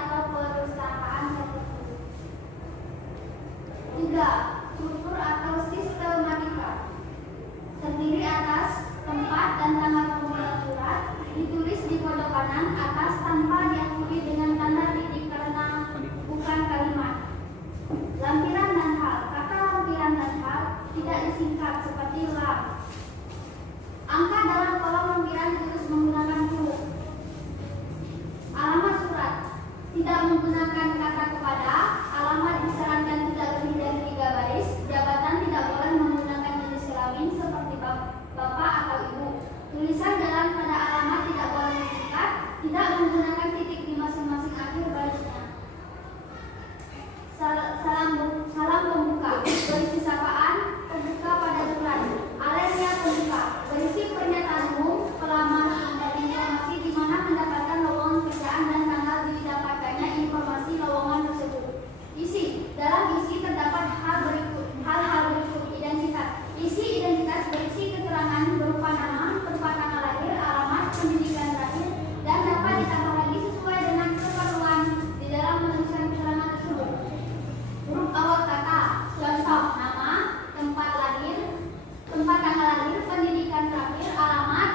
atau perusahaan tertentu. 3. Struktur atau sistematika. Terdiri atas tempat dan tanggal pemulaan surat, ditulis di pojok kanan atas tanpa diakhiri dengan tanda titik karena bukan kalimat. Lampiran dan hal. Kata lampiran dan hal tidak disingkat seperti lam. Angka dalam kolom lampiran ditulis menggunakan huruf. Alamat surat tidak menggunakan kata kepada. Alamat disarankan tidak lebih dari 3 baris. Jabatan tidak boleh menggunakan jenis kelamin seperti bapak atau ibu. Tulisan jalan pada alamat tidak boleh disingkat. Tidak menggunakan titik di masing-masing akhir barisnya. Salam pembuka. Berisi sapaan pembuka pada surat. Alergia pembuka. Berisi pernyataan umum, pelamar dan informasi di mana mendapatkan lowongan kerjaan dan tanggal didapatkannya informasi lowongan tersebut. Isi. Dalam isi terdapat hal-hal berikut. Identitas. Isi identitas berisi keterangan berupa nama, tempat tanggal lahir, alamat, pendidikan terakhir, dan dapat ditambah lagi sesuai dengan keperluan di dalam penulisan keterangan tersebut. Huruf awal kata. Contoh nama, tempat lahir, tempat tanggal lahir, pendidikan terakhir, alamat.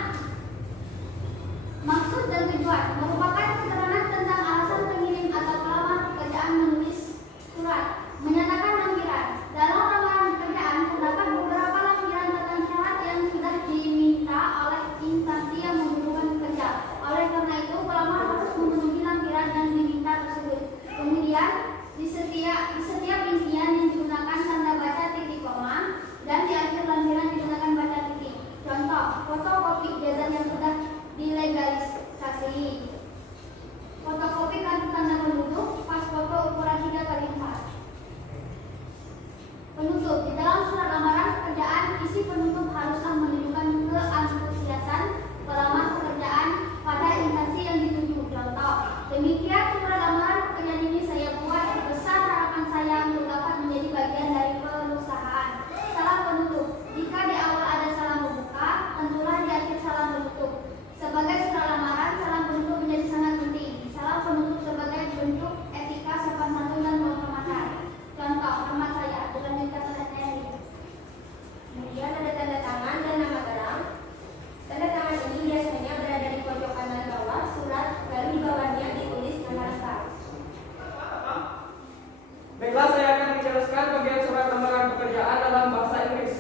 Maksud dan tujuan merupakan keterangan tentang alasan pengirim atau pelamar pekerjaan menulis surat. Menyatakan lampiran. Dalam lamaran pekerjaan terdapat beberapa lampiran tentang syarat yang sudah diminta oleh instansi yang membutuhkan pekerja. Oleh karena itu, pelamar harus memenuhi lampiran yang diminta tersebut. Kemudian, di setiap rincian yang digunakan tanda baca titik koma dan di akhir lampiran digunakan baca titik. Contoh, fotokopi ijazah yang sudah dilegalisasi. Fotokopi kartu tanda penduduk, pas foto ukuran 3x4. Penutup. Di dalam surat lamaran pekerjaan, isi penutup haruslah menunjukkan keantusiasan pelamar pekerjaan pada instansi yang dituju. Contoh, demikian surat lamaran pekerjaan ini saya buat besar harapan saya untuk dapat menjadi bagian dari perusahaan. Salam penutup. Jika di awal ada salam pembuka, tentulah di akhir salam penutup. Sebagai surat lamaran, salam penutup menjadi sangat penting. Salam penutup sebagai bentuk etika sopan santun dan penghormatan. Contoh, nama saya dilanjutkan oleh Terry. Kemudian ada tanda tangan dan nama geram. Tanda tangan ini biasanya berada di pojok kanan bawah surat, lalu di bawahnya ditulis nama lengkap. Baiklah, saya akan menjelaskan bagian surat lamaran pekerjaan dalam bahasa Inggris.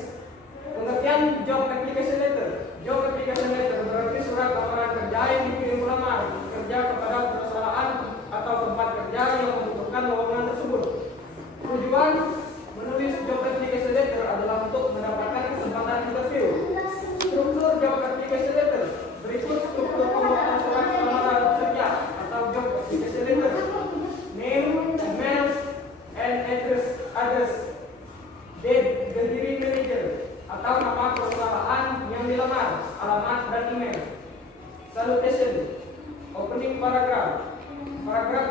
Pengertian job application letter. Job application letter berarti surat lamaran kerja yang dikirim pelamar kerja kepada perusahaan atau tempat kerja yang membutuhkan lowongan tersebut. Tujuan menulis job application letter adalah untuk mendapatkan kesempatan interview. Struktur job application letter. Berikut struktur pembuatan surat lamaran kerja atau job application letter. Name, email, and address. Date, the hiring manager atau nama perusahaan yang dilamar, alamat dan email. Salutation, opening paragraph. Paragraf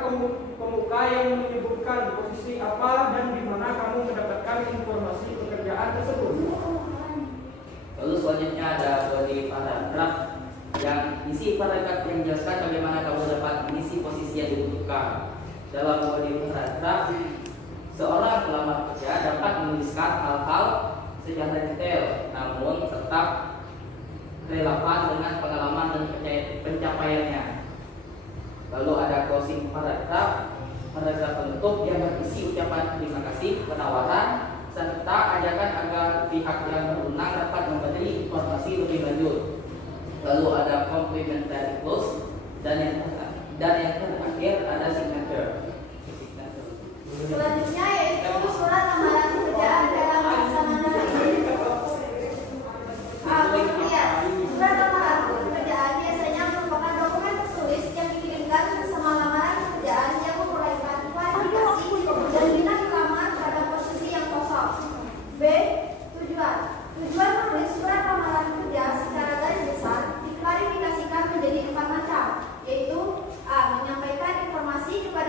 pembuka yang menyebutkan posisi apa dan di mana kamu mendapatkan informasi pekerjaan tersebut. Lalu selanjutnya ada body paragraf yang isi paragraf yang menjelaskan bagaimana kamu dapat mengisi posisi yang dibutuhkan. Dalam body paragraf, seorang pelamar kerja dapat menuliskan hal-hal secara detail, namun tetap relevan dengan pengalaman dan pencapaiannya. Lalu ada closing paragraf, paragraf penutup yang berisi ucapan terima kasih, penawaran, serta ajakan agar pihak yang berwenang dapat memberi informasi lebih lanjut. Lalu ada complimentary close dan yang terakhir ada signature. Selanjutnya yaitu surat lamaran pekerjaan dalam bahasa Mandarin. Pengertian. Surat lamaran pekerjaan biasanya merupakan dokumen tertulis yang dikirimkan bersama lamaran pekerjaan yang menguraikan kualifikasi dan minat pelamar pada posisi yang kosong. B. Tujuan. Tujuan menulis surat lamaran kerja secara garis besar diklarifikasikan menjadi 4 macam, yaitu A. Menyampaikan informasi kepada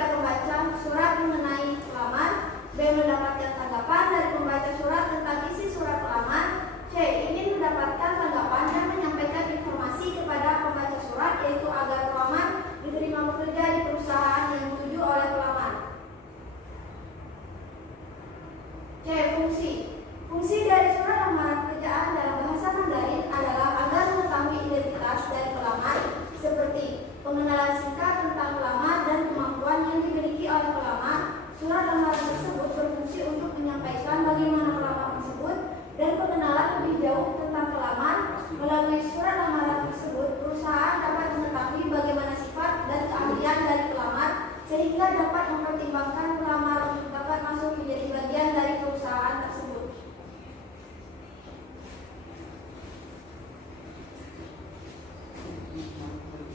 mempertimbangkan pelamar untuk dapat masuk menjadi bagian dari perusahaan tersebut.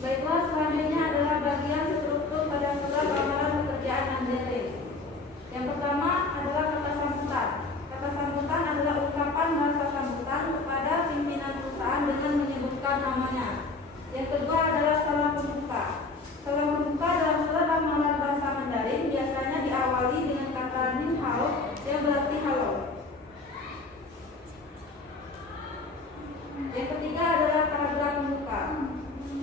Baiklah, selanjutnya adalah bagian struktur pada surat lamaran pekerjaan mandiri. Yang pertama adalah kata sambutan. Kata sambutan adalah ungkapan bahasa sambutan kepada pimpinan perusahaan dengan menyebutkan namanya. Yang kedua adalah salam pembuka. Salam pembuka dalam surat lamaran bahasa Mandarin biasanya diawali dengan kata ni hao yang berarti halo. Yang ketiga adalah paragraf pembuka.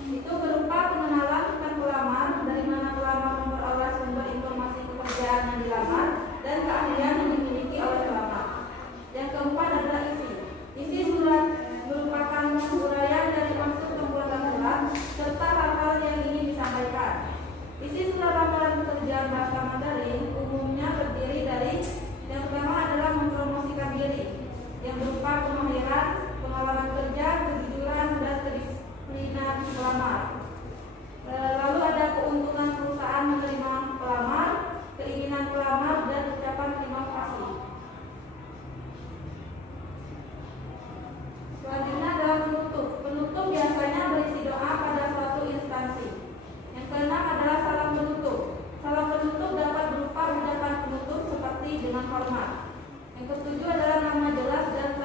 Itu berupa pengenalan tentang pelamar, dari mana pelamar memperoleh sumber informasi pekerjaan yang dilamar dan keahlian yang dimiliki oleh pelamar. Yang keempat adalah isi. Isi surat merupakan uraian dari maksud pembuatan surat serta hal-hal yang ingin disampaikan. Isi surat lamaran pekerjaan bahasa Mandarin umumnya terdiri dari yang pertama adalah mempromosikan diri, yang berupa kemahiran, pengalaman kerja, kejujuran, dan kedisiplinan pelamar. Lalu ada keuntungan perusahaan menerima pelamar, keinginan pelamar, dan ucapan terima kasih. Selanjutnya adalah penutup. Penutup biasanya berisi doa pada suatu instansi. Yang keenam adalah salam penutup. Salam penutup dapat berupa ucapan penutup seperti dengan hormat. Yang ketujuh adalah nama jelas dan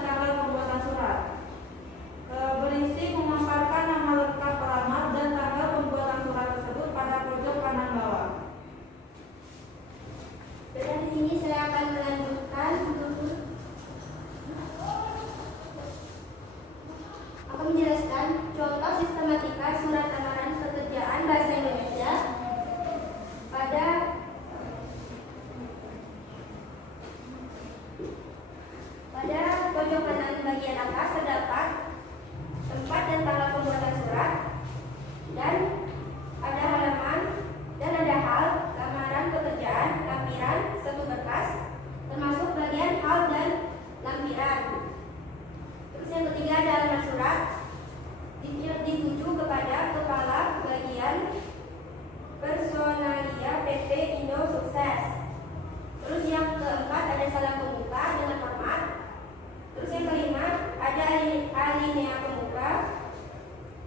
tanggal pembuatan surat. Berisi memaparkan nama lengkap pelamar dan tanggal pembuatan surat tersebut pada pojok kanan bawah. Dan di sini saya akan melanjutkan akan menjelaskan contoh sistematika surat lamaran pekerjaan bahasa Indonesia pada pojok kanan bagian atas terdapat tempat dan tanggal pembuatan surat, dan ada halaman dan ada hal lamaran pekerjaan, lampiran, satu kertas, termasuk bagian hal dan lampiran. Terus yang ketiga ada alamat surat dituju kepada kepala bagian personalia PT Indo Sukses. Terus yang keempat ada salam pembuka dengan hormat. Terus yang kelima ada alinea pembuka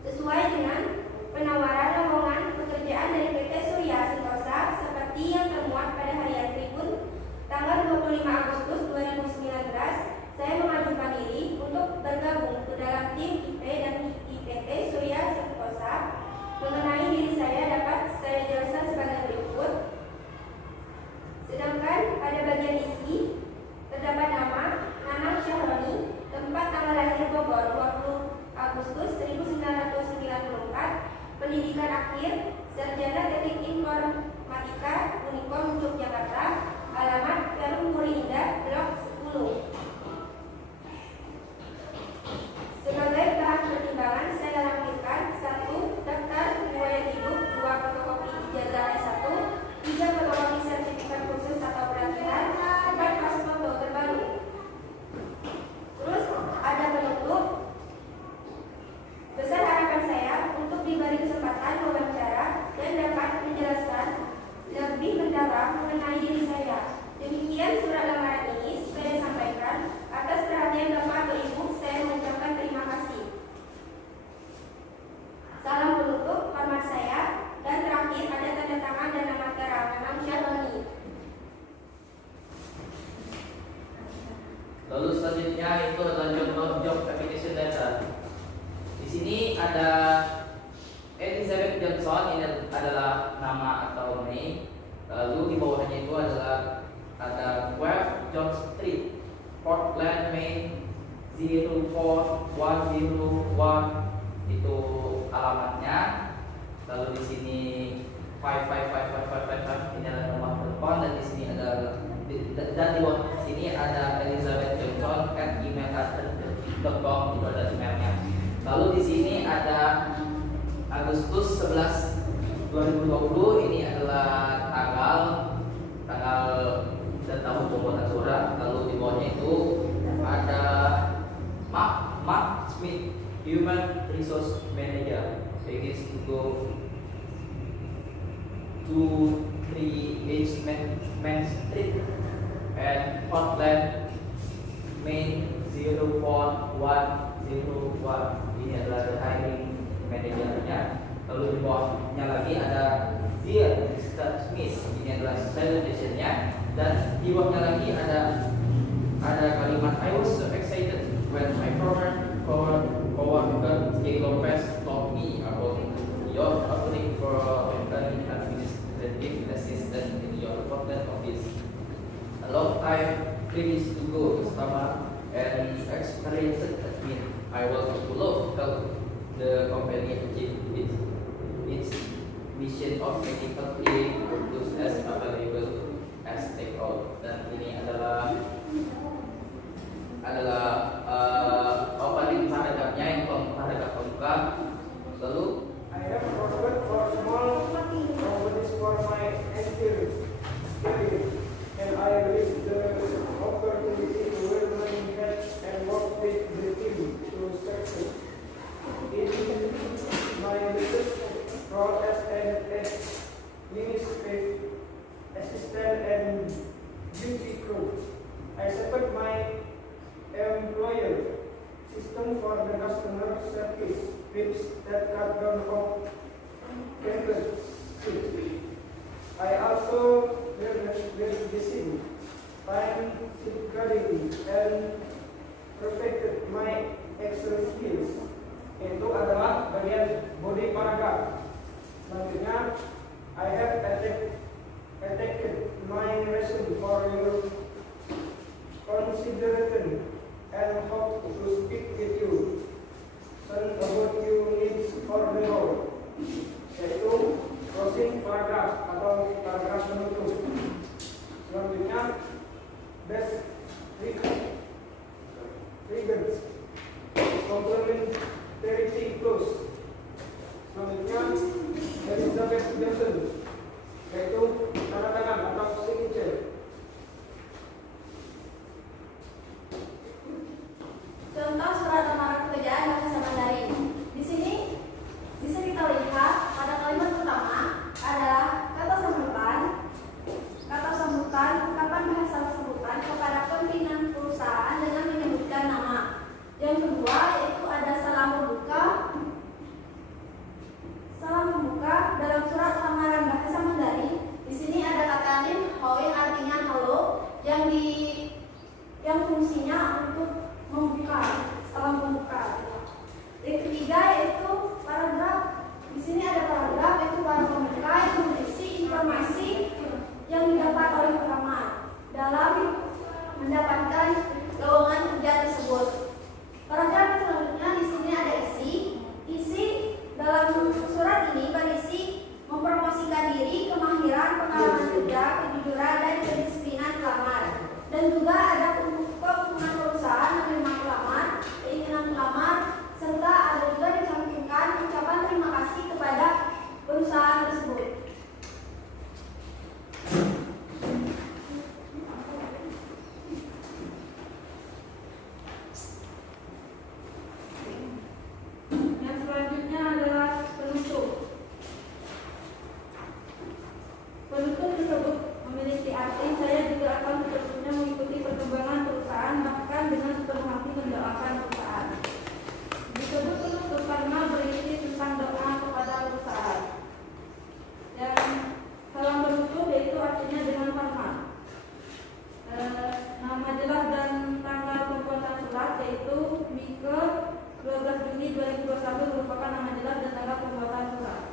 sesuai dengan penawaran lowongan pekerjaan dari PT Surya Sentosa seperti yang termuat pada harian Tribun tanggal 25 Agustus 2019. Saya mengajukan diri untuk bergabung ke dalam tim IP dan IPT Surya Sentosa. Mengenai diri saya dapat saya jelaskan sebagai berikut. Sedangkan pada bagian isi terdapat nama Nanang Syahroni, tempat tanggal lahir Bogor 20 Agustus 1994, pendidikan akhir sarjana teknik informatika Unikom Yogyakarta, alamat Perum Puri Indah, Blok 10. Sebagai bahan pertimbangan saya lampirkan 1. Daftar riwayat hidup, 2. Fotokopi ijazah S1, 3. Fotokopi sertifikat khusus atau pelatihan, 4. paspor terbaru. Terus ada penutup. Besar harapan saya untuk diberi kesempatan wawancara dan dapat menjelaskan lebih mendalam mengenai diri saya. Demikian surat lamaran ini saya sampaikan. Atas perhatian Bapak atau Ibu, saya mengucapkan terima kasih. Salam penutup, hormat saya, dan terakhir ada tanda tangan dan nama terang Nanang Syahroni. Lalu selanjutnya itu adalah contoh job application letter. Di sini ada Elizabeth Johnson, ini adalah nama atau name. Lalu di bawahnya itu adalah ada 12 John Street, Portland, Maine 04101, itu alamatnya. Lalu di sini 5555555 ini adalah nomor telepon, dan di sini ada dan di bawah sini ada Elizabeth Johnson @gmail.com, itu ada emailnya. Lalu di sini ada Agustus 11 2020, ini adalah tanggal dan tahun pembuatan surat. Lalu di bawahnya itu ada Mark Smith, Human Resource Manager. So it is to go 238 Main Street and Portland, Maine 04101. Ini adalah the hiring manager-nya. Lalu di bawahnya lagi ada Dear Mr. Smith. Ini adalah salutation-nya. Dan di bawahnya lagi ada kalimat I was so excited when my former coworker Jay Lopez told me about your opening for an administrative assistant in your Portland office. A long time previous to go customer and experienced admin. I will help the company achieve its mission of making complete tools as available as take out. Dan ini adalah opening paragrafnya yang paragraf pembuka. Lalu I have worked for small companies for my career, and I received the opportunity to learn and work with the team to success. In my latest role as an administrative assistant and duty crew, I support my employer system for the customer service tips that cut down on campus. I also learned design, time scheduling, and perfected my Excel skills. Itu adalah bagian body paragraph. Selanjutnya, I have attacked my resume for your consideration and hope to speak with you about your needs for the role. Yaitu closing paragraph atau paragraf penutup. Selanjutnya, best regards, complementarity clause. Selanjutnya, Elizabeth Johnson, yaitu tanda tangan atau signature. Contoh surat lamaran pekerjaan bahasa Mandarin. Di sini bisa kita lihat pada kalimat pertama adalah kata sambutan, ungkapan bahasa sambutan kepada pimpinan perusahaan dengan menyebutkan nama. Yang kedua yaitu ada salam pembuka dalam surat lamaran bahasa Mandarin. Di sini ada kata nim hoi artinya halo yang fungsinya untuk membuka, salam pembuka. Yang ketiga yaitu paragraf. Di sini ada paragraf yaitu para pembuka yang berisi informasi yang didapat oleh pelamar dalam mendapatkan lowongan kerja tersebut. Paragraf selanjutnya di sini ada isi. Isi dalam surat ini berisi mempromosikan diri, kemahiran, pengalaman kerja, kejujuran, dan kedisiplinan pelamar. Dan juga ada keuntungan perusahaan menerima pelamar, keinginan pelamar, serta ada juga dicantumkan ucapan terima kasih kepada perusahaan tersebut. Yang selanjutnya adalah penutup. Penutup tersebut memiliki arti saya juga akan seterusnya mengikuti perkembangan perusahaan, bahkan dengan sepenuh hati mendoakan perusahaan. Disebut penutup karena berisi tentang doa kepada perusahaan. Dan salam penutup yaitu artinya dengan hormat. Nama jelas dan tanggal pembuatan surat yaitu Mika 12 Juni 2021 merupakan nama jelas dan tanggal pembuatan surat.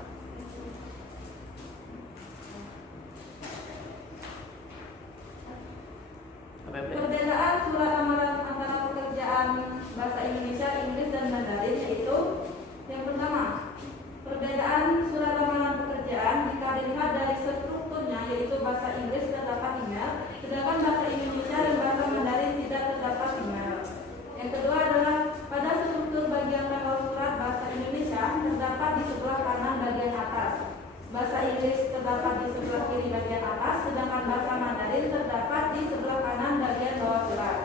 Perbedaan surat lamaran antara pekerjaan bahasa Indonesia, Inggris, dan Mandarin yaitu yang pertama, perbedaan surat lamaran pekerjaan jika dilihat dari strukturnya yaitu bahasa Inggris terdapat email, sedangkan bahasa Indonesia dan bahasa Mandarin tidak terdapat email. Yang kedua adalah pada struktur bagian tanggal surat bahasa Indonesia terdapat di sebelah kanan bagian atas. Bahasa Inggris terdapat di sebelah kiri bagian atas, sedangkan bahasa Mandarin terdapat di sebelah kanan bagian bawah surat.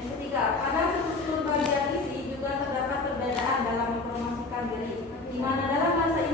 Yang ketiga, pada struktur bagian isi juga terdapat perbedaan dalam mempromosikan diri, di mana dalam bahasa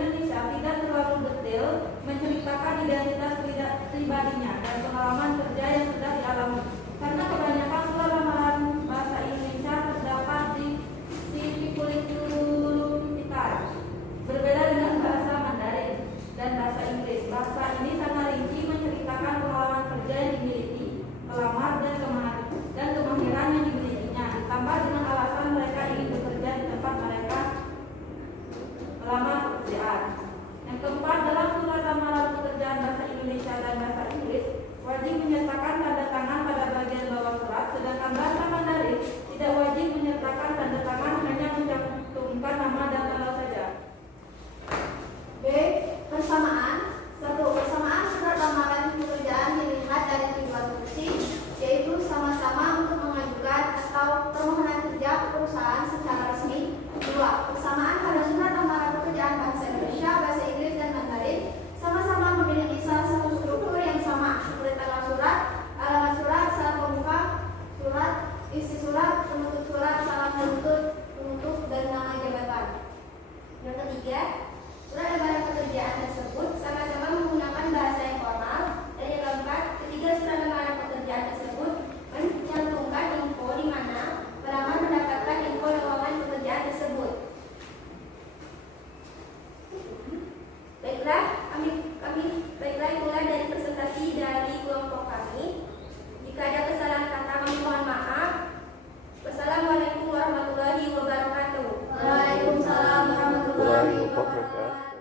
Keempat, dalam surat lamaran pekerjaan bahasa Indonesia dan bahasa Inggris wajib menyertakan tanda tangan pada bagian bawah surat, sedangkan bahasa Mandarin tidak wajib menyertakan tanda tangan, hanya mencantumkan nama dan tanggal saja. B. Persamaan. 1. Persamaan surat lamaran pekerjaan dilihat dari tujuan fungsi, yaitu sama-sama untuk mengajukan atau permohonan kerja ke perusahaan secara resmi. 2. Persamaan pada surat lamaran pekerjaan bahasa Indonesia, bahasa Inggris, dan Mandarin sama-sama memiliki salah satu struktur yang sama, seperti tanggal surat, alamat surat, salah pembuka surat, isi surat, penutup surat, salah penutup, dan nama jabatan. Yang ketiga, surat lamaran pekerjaan tersebut sama-sama menggunakan bahasa yang formal. Dan yang keempat, ketiga surat lamaran pekerjaan tersebut mencantumkan info di mana pelamar mendapatkan info lowongan pekerjaan tersebut. Baiklah, baiklah itulah dari presentasi dari kelompok kami. Jika ada kesalahan kata, kami mohon maaf. Wassalamualaikum warahmatullahi wabarakatuh. Waalaikumsalam warahmatullahi wabarakatuh.